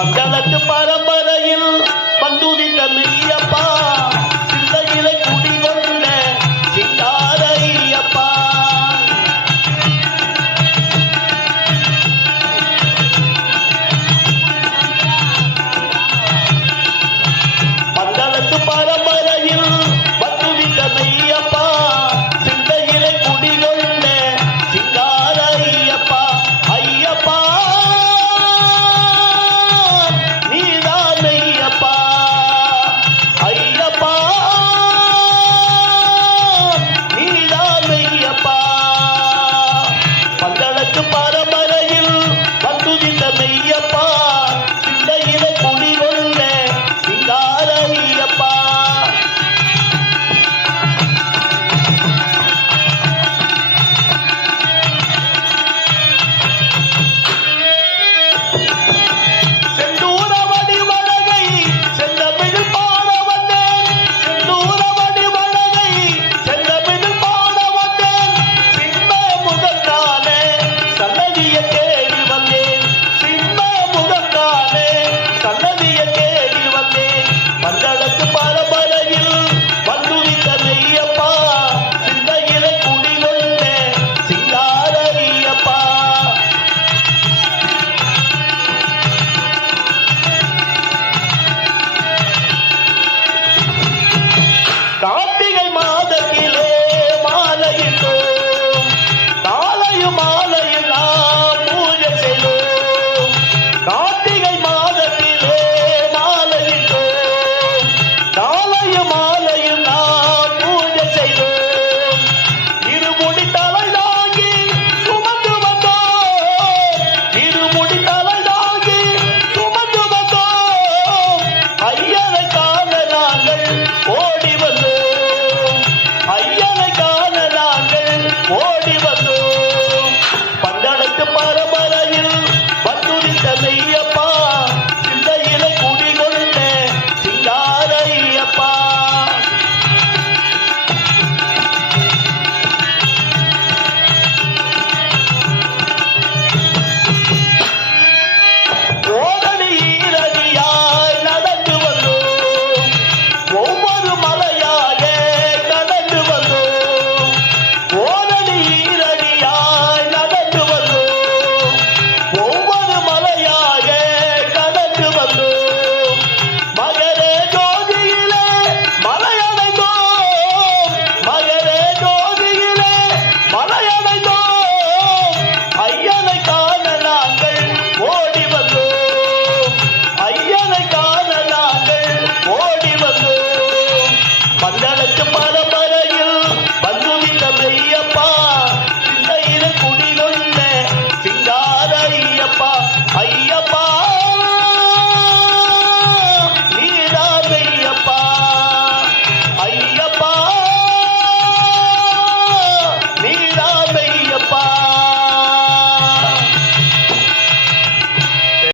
மங்களத்து பரம்பரை